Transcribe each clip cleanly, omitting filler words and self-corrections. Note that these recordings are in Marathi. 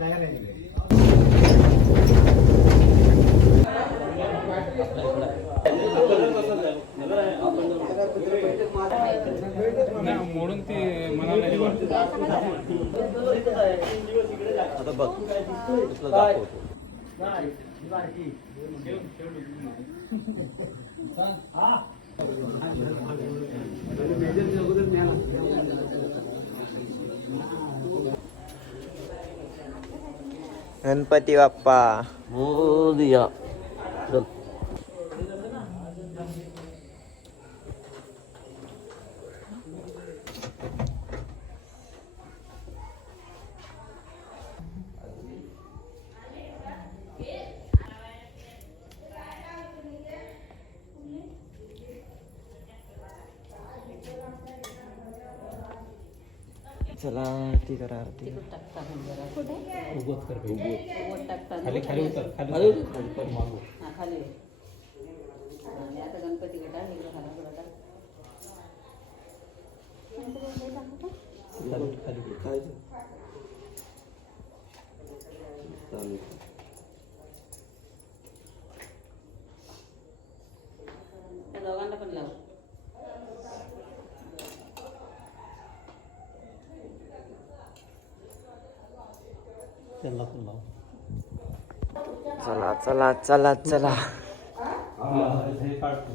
तयार आहे. मोडून ते मनाला आता बघ तुला दाखवतो. गणपती बाप्पा मोरया. चल. चला आरती करा आरती. खाली खाली उतर खाली मागू. आता गणपती गटा इकडे खाला थोडा त्या दोघांना पण लाव. त्यांना पण लाव. चला चला चला चला. हे काढतो.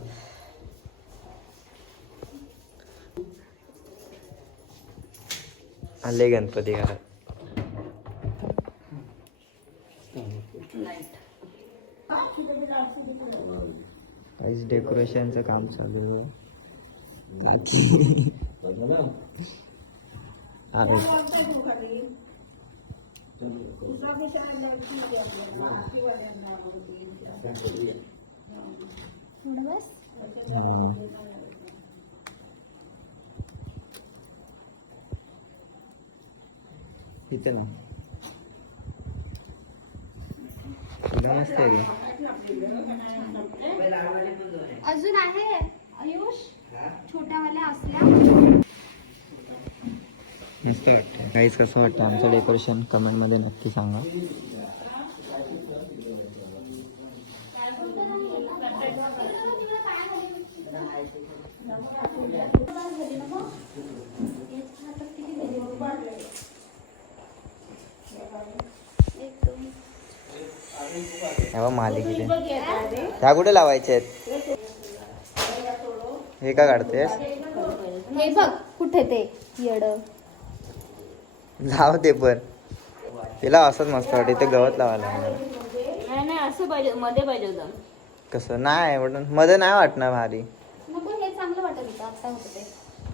आले गणपती घरात. काहीच डेकोरेशनचं काम चालू आहे. इथे ना मस्त आहे. अजून आहे आयुष छोट्यावाल्या असल्या. मस्त वाटतं. काहीच कसं वाटतं आमचं डेकोरेशन कमेंट मध्ये नक्की सांगा. मालिकेत ह्या कुठे लावायचे आहेत? हे का काढतेस? हे बघ कुठे ते येड लाव ते पण. तिला असंच मस्त वाटतं. इथे गवत लावायला नाही असं पाहिजे मध्ये पाहिजे होतं. कसं नाही म्हणून मध्ये नाही वाटणार भारी. नको हे चांगलं वाटत होतं आता होतं ते.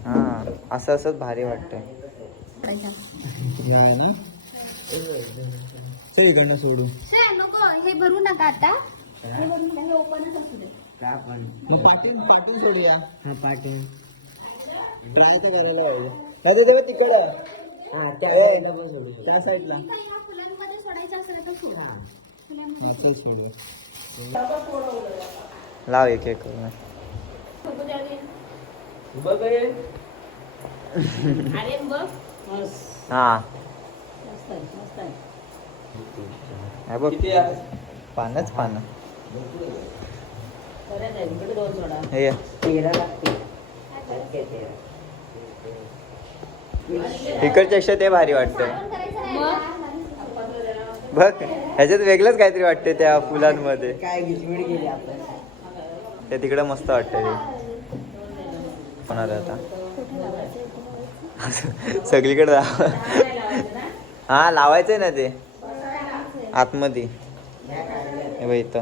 हा असं असंच भारी वाटतंय ना. चल इकडनं सोडू. नको हे भरू नका आता. हे भरू नका. हे ओपनच असू दे. मग पाटील पाटील सोडूया. हा पाटील ट्राय तर करायला पाहिजे. नाही ते तेव्हा तिकडं त्या साईडला या फुलांमध्ये सोडायचं असेल तर सोडा. लाव एक एक करून. अरे बघ हा मस्त आहे. हे बघ पानच पानं. बरं आहे इकडे दोन सोडा. हे घे. इकडच्यापेक्षा ते भारी वाटतंय. बघ ह्याच्यात वेगळंच काहीतरी वाटतंय त्या फुलांमध्ये. काय गिचमिडी गेली आपण. ते तिकडं मस्त वाटतंय ते. होणार आता सगळीकडे हा लावायचंय ना ते आतमध्ये. हे बघ इथं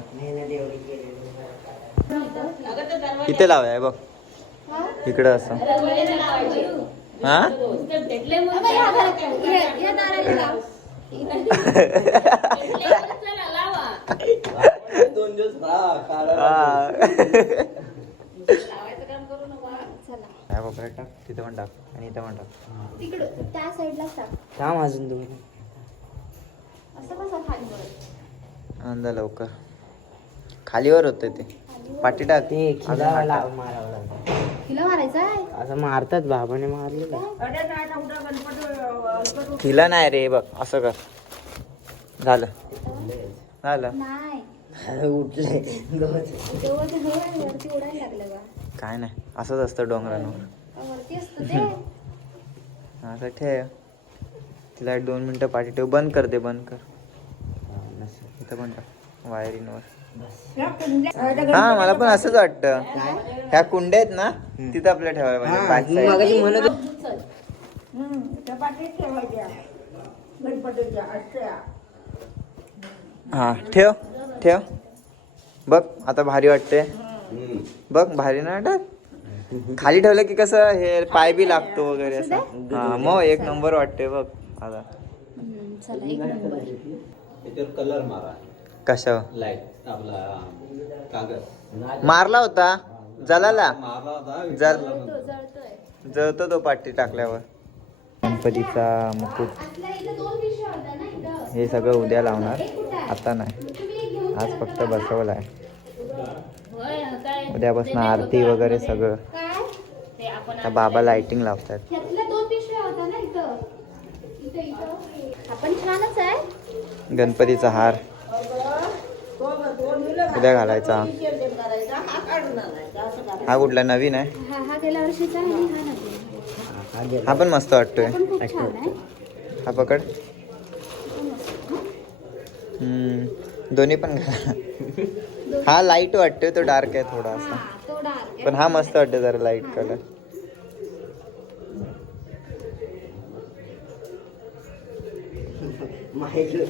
इथे लावाय बघ इकडं असं. हा दोन दिवस टाक तिथं पण टाक आणि इथं पण टाक. तिकडं त्या साईडला टाक. थांब अजून तुम्ही. असं कसं खाली वर. अंदा लवकर खालीवर होतं ते. पाठी टाक. तिला तिला मारायचं आहे. असं मारतात बाबाने मारलेलं. तिला नाही रे बघ असं कर. झालं झालं. नाही उठले गवत हे वरती उडायला लागलं का काय नाही असंच असतं डोंगरांवर. वरती असतं ते असं ठेव. तिला 2 मिनिटं पाठी ठेव. बंद कर दे. बंद कर. इथं पण टाक वायरिंगवर. हा मला पण असंच वाटतं. ह्या कुंड्या आहेत ना तिथं आपल्या ठेवायला पाहिजे back side. मगाशी म्हणत हा ठेव ठेव. बघ आता भारी वाटते. बघ भारी ना वाटत. खाली ठेवलं की कसं हे पाय बी लागतो वगैरे असं. हा मग एक नंबर वाटते बघ आता. चला एक नंबर. त्याच्यावर कलर मारा. कशावर लाईट आपला कागद मारला होता जलाला. मारला होता. जळतो तो पाठी टाकल्यावर. गणपतीचा मुकुट आपल्या इथं 2 पिशव्या होत्या ना इथं. हे सगळं उद्या लावणार. आता नाही आज फक्त बसवलं आहे. उद्यापासून आरती वगैरे सगळं. काय आता बाबा लाइटिंग लावतात. ह्यातल्या 2 पिशव्या होत्या ना इथं. इथं आपण छानच आहे. गणपतीचा हार उद्या घालायचा. हा कुठला नवीन आहे. हा गेल्या वर्षीचा आहे आणि हा नवीन. हा पण मस्त वाटतोय. पण खूप छान आहे. हा पकड. दोन्ही पण घाला. हा लाईट वाटतोय तो डार्क आहे थोडासा. तो डार्क पण हा मस्त वाटतो जरा लाईट कलर.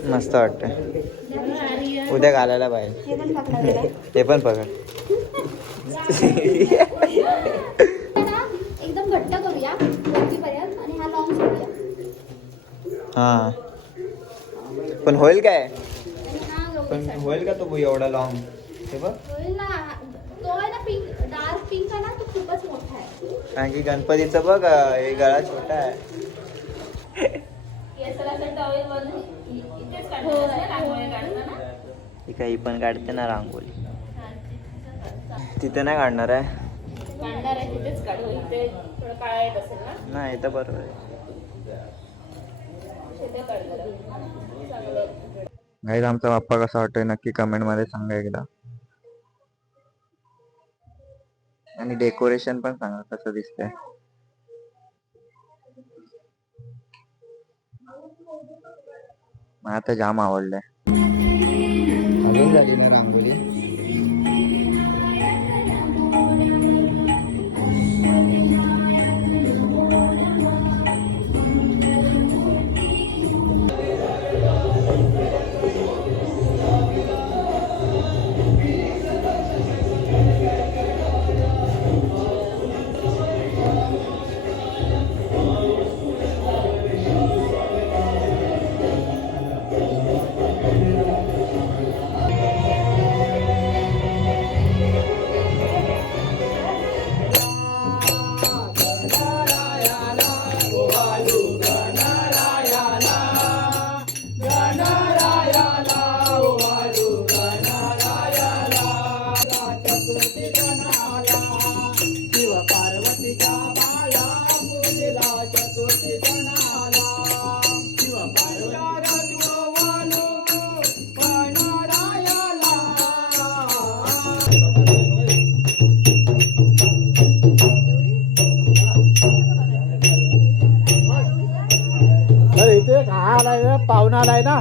मस्त वाटतंय. उद्या घालायला पाहिजे. हे पण पकडा जरा. ते पण पकड. ना, एकदम घट्ट करूया वरतीपर्यंत आणि हा लॉंग सोडूया. हा पण होईल काय. आणि हा पण गवळीसाठी. होईल का तो एवढा लॉंग. हे बघ होईल ना. तो आहे ना पिंक डार्क पिंक आहे ना तो खूपच मोठा आहे. कारण की गणपतीचं बघ हे गळा छोटा आहे. ही काही पण काढते ना रांगोळी. तिथे नाही काढणार आहे. काढणार आहे तिथेच काढू. इथे थोडं काळा येत असेल ना नाही इथं बरोबर आहे. तिथे काढणार चांगलं. गाईज आमचा बाप्पा कसा वाटतोय नक्की कमेंट मध्ये सांगा एकदा. आणि डेकोरेशन पण सांगा कसं दिसतंय. मला तर जाम आवडलंय. अजून झाली ना रांगोळी. इथे हा आलाय ना पाहुणा आलाय ना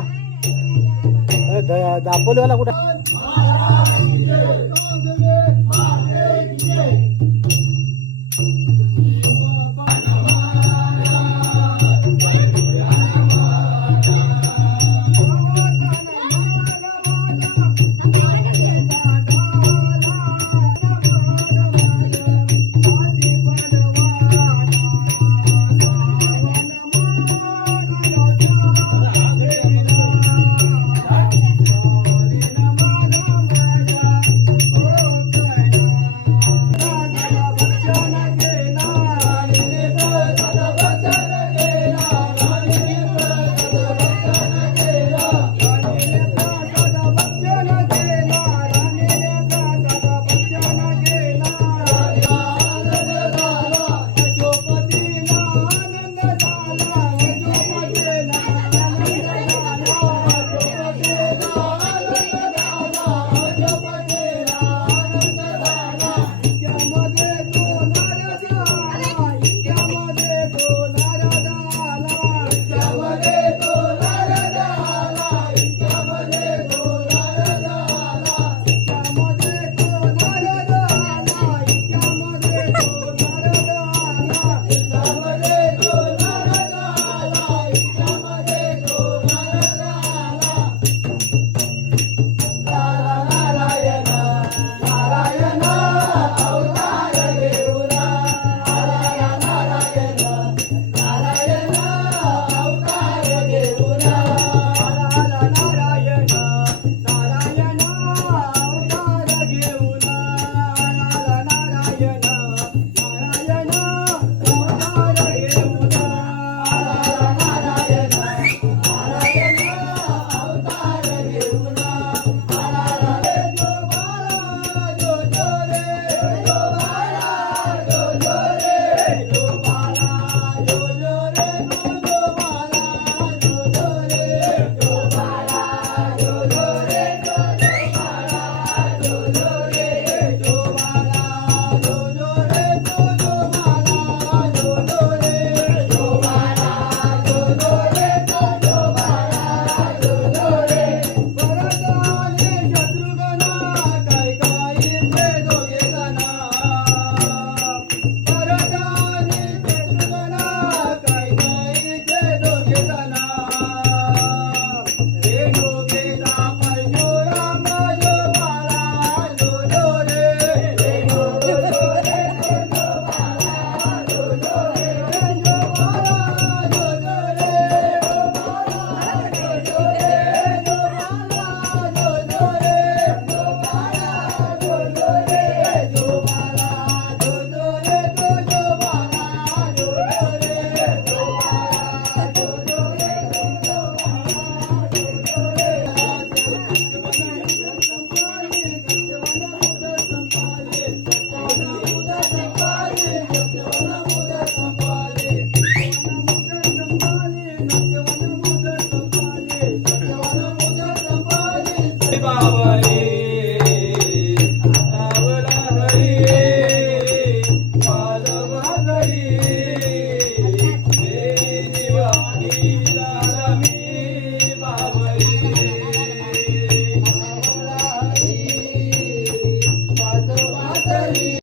दापोलीवाला कुठे